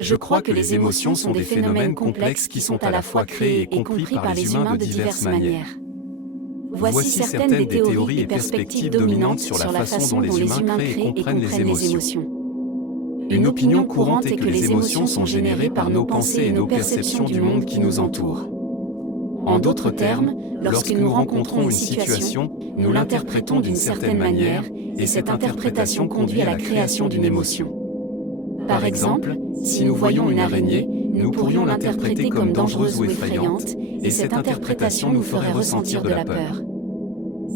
Je crois que les émotions sont des phénomènes complexes qui sont à la fois créés et compris par les humains de diverses manières. Voici certaines des théories et perspectives dominantes sur la façon dont les humains créent et comprennent les émotions. Une opinion courante est que les émotions sont générées par nos pensées et nos perceptions du monde qui nous entoure. En d'autres termes, lorsque nous rencontrons une situation, nous l'interprétons d'une certaine manière, et cette interprétation conduit à la création d'une émotion. Par exemple, si nous voyons une araignée, nous pourrions l'interpréter comme dangereuse ou effrayante, et cette interprétation nous ferait ressentir de la peur.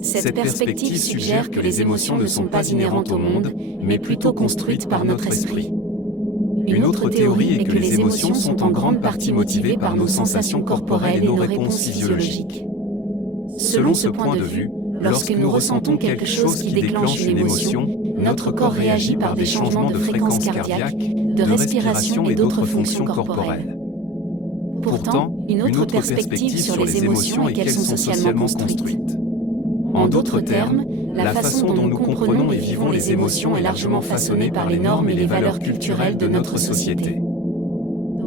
Cette perspective suggère que les émotions ne sont pas inhérentes au monde, mais plutôt construites par notre esprit. Une autre théorie est que les émotions sont en grande partie motivées par nos sensations corporelles et nos réponses physiologiques. Selon ce point de vue, lorsque nous ressentons quelque chose qui déclenche une émotion, notre corps réagit par des changements de fréquence cardiaque, de respiration et d'autres fonctions corporelles. Pourtant, une autre perspective sur les émotions est qu'elles sont socialement construites. En d'autres termes, la façon dont nous comprenons et vivons les émotions est largement façonnée par les normes et les valeurs culturelles de notre société.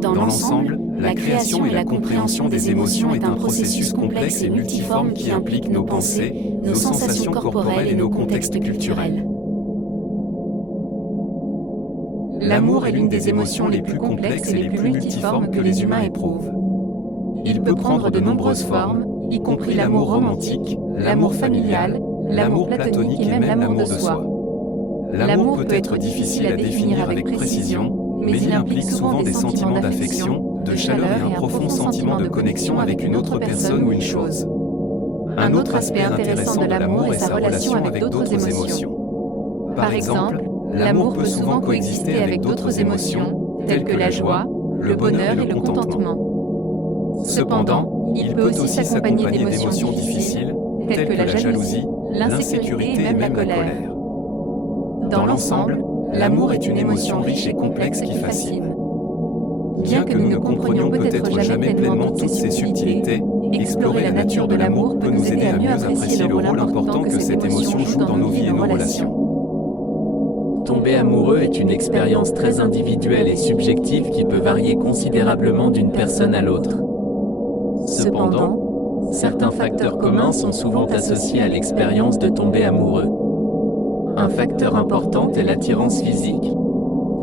Dans l'ensemble, la création et la compréhension des émotions est un processus complexe et multiforme qui implique nos pensées, nos sensations corporelles et nos contextes culturels. L'amour est l'une des émotions les plus complexes et les plus multiformes que les humains éprouvent. Il peut prendre de nombreuses formes, y compris l'amour romantique, l'amour familial, l'amour platonique et même l'amour de soi. L'amour peut être difficile à définir avec précision, mais il implique souvent des sentiments d'affection, de chaleur et un profond sentiment de connexion avec une autre personne ou une chose. Un autre aspect intéressant de l'amour est sa relation avec d'autres émotions. Par exemple, l'amour peut souvent coexister avec d'autres émotions, telles que la joie, le bonheur et le contentement. Cependant, il peut aussi s'accompagner d'émotions difficiles, telles que la jalousie, l'insécurité et même la colère. Dans l'ensemble, l'amour est une émotion riche et complexe qui fascine. Bien que nous ne comprenions peut-être jamais pleinement toutes ses subtilités, explorer la nature de l'amour peut nous aider à mieux apprécier le rôle important que cette émotion joue dans nos vies et nos relations. Tomber amoureux est une expérience très individuelle et subjective qui peut varier considérablement d'une personne à l'autre. Cependant, certains facteurs communs sont souvent associés à l'expérience de tomber amoureux. Un facteur important est l'attirance physique.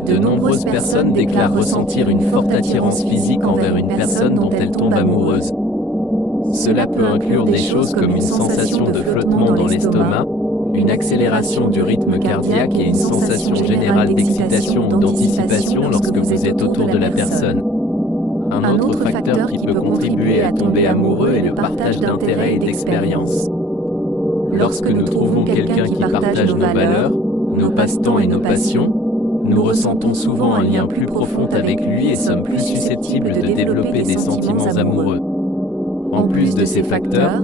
De nombreuses personnes déclarent ressentir une forte attirance physique envers une personne dont elles tombent amoureuses. Cela peut inclure des choses comme une sensation de flottement dans l'estomac, une accélération du rythme cardiaque et une sensation générale d'excitation ou d'anticipation lorsque vous êtes autour de la personne. Un autre facteur qui peut contribuer à tomber amoureux est le partage d'intérêts et d'expériences. Lorsque nous trouvons quelqu'un qui partage nos valeurs, nos passe-temps et nos passions, nous ressentons souvent un lien plus profond avec lui et sommes plus susceptibles de développer des sentiments amoureux. En plus de ces facteurs,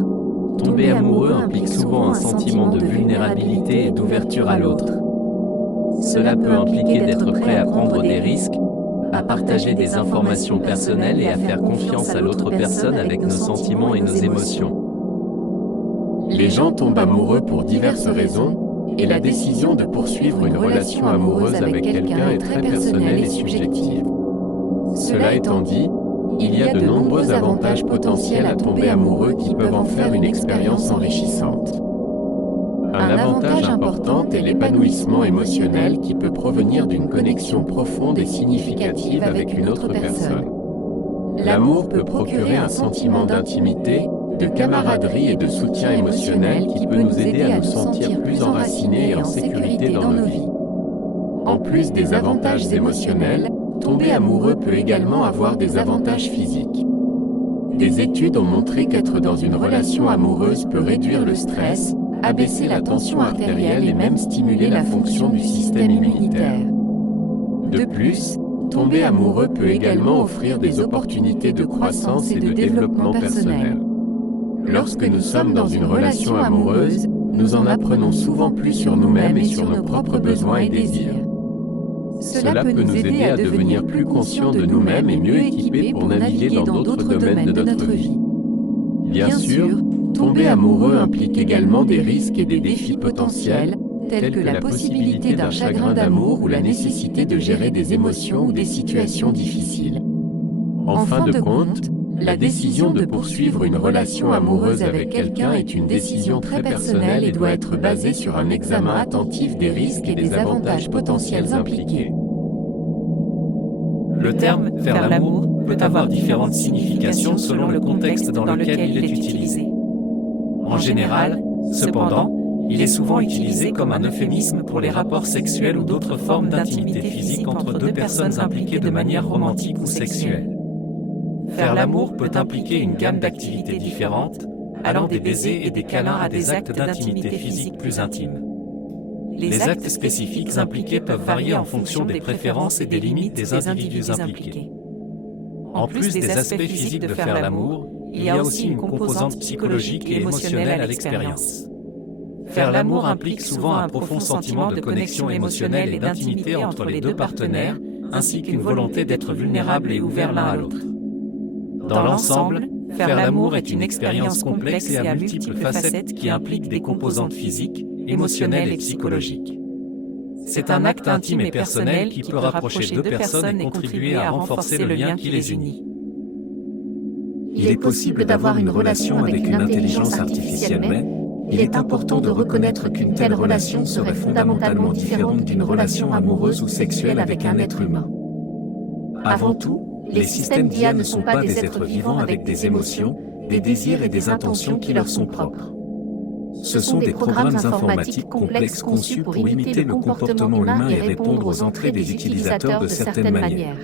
tomber amoureux implique souvent un sentiment de vulnérabilité et d'ouverture à l'autre. Cela peut impliquer d'être prêt à prendre des risques, à partager des informations personnelles et à faire confiance à l'autre personne avec nos sentiments et nos émotions. Les gens tombent amoureux pour diverses raisons, et la décision de poursuivre une relation amoureuse avec quelqu'un est très personnelle et subjective. Cela étant dit, il y a de nombreux avantages potentiels à tomber amoureux qui peuvent en faire une expérience enrichissante. Un avantage important est l'épanouissement émotionnel qui peut provenir d'une connexion profonde et significative avec une autre personne. L'amour peut procurer un sentiment d'intimité, de camaraderie et de soutien émotionnel qui peut nous aider à nous sentir plus enracinés et en sécurité dans nos vies. En plus des avantages émotionnels, tomber amoureux peut également avoir des avantages physiques. Des études ont montré qu'être dans une relation amoureuse peut réduire le stress, abaisser la tension artérielle et même stimuler la fonction du système immunitaire. De plus, tomber amoureux peut également offrir des opportunités de croissance et de développement personnel. Lorsque nous sommes dans une relation amoureuse, nous en apprenons souvent plus sur nous-mêmes et sur nos propres besoins et désirs. Cela peut nous aider à devenir plus conscients de nous-mêmes et mieux équipés pour naviguer dans d'autres domaines de notre vie. Bien sûr, tomber amoureux implique également des risques et des défis potentiels, telles que la possibilité d'un chagrin d'amour ou la nécessité de gérer des émotions ou des situations difficiles. En fin de compte, la décision de poursuivre une relation amoureuse avec quelqu'un est une décision très personnelle et doit être basée sur un examen attentif des risques et des avantages potentiels impliqués. Le terme « faire l'amour » peut avoir différentes significations selon le contexte dans lequel il est utilisé. En général, cependant, il est souvent utilisé comme un euphémisme pour les rapports sexuels ou d'autres formes d'intimité physique entre deux personnes impliquées de manière romantique ou sexuelle. Faire l'amour peut impliquer une gamme d'activités différentes, allant des baisers et des câlins à des actes d'intimité physique plus intimes. Les actes spécifiques impliqués peuvent varier en fonction des préférences et des limites des individus impliqués. En plus des aspects physiques de faire l'amour, il y a aussi une composante psychologique et émotionnelle à l'expérience. Faire l'amour implique souvent un profond sentiment de connexion émotionnelle et d'intimité entre les deux partenaires, ainsi qu'une volonté d'être vulnérable et ouvert l'un à l'autre. Dans l'ensemble, faire l'amour est une expérience complexe et à multiples facettes qui implique des composantes physiques, émotionnelles et psychologiques. C'est un acte intime et personnel qui peut rapprocher deux personnes et contribuer à renforcer le lien qui les unit. Il est possible d'avoir une relation avec une intelligence artificielle, mais il est important de reconnaître qu'une telle relation serait fondamentalement différente d'une relation amoureuse ou sexuelle avec un être humain. Avant tout, les systèmes d'IA ne sont pas des êtres vivants avec des émotions, des désirs et des intentions qui leur sont propres. Ce sont des programmes informatiques complexes conçus pour imiter le comportement humain et répondre aux entrées des utilisateurs de certaines manières.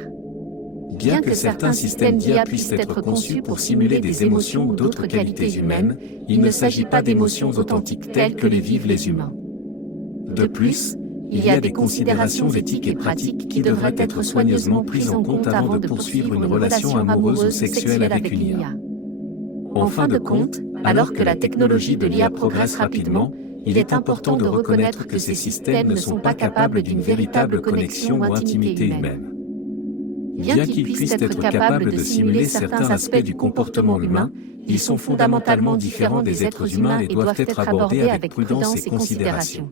Bien que certains systèmes d'IA puissent être conçus pour simuler des émotions ou d'autres qualités humaines, il ne s'agit pas d'émotions authentiques telles que les vivent les humains. De plus, il y a des considérations éthiques et pratiques qui devraient être soigneusement prises en compte avant de poursuivre une relation amoureuse ou sexuelle avec une IA. En fin de compte, alors que la technologie de l'IA progresse rapidement, il est important de reconnaître que ces systèmes ne sont pas capables d'une véritable connexion ou intimité humaine. Bien qu'ils puissent être capables de simuler certains aspects du comportement humain, ils sont fondamentalement différents des êtres humains et doivent être abordés avec prudence et considération.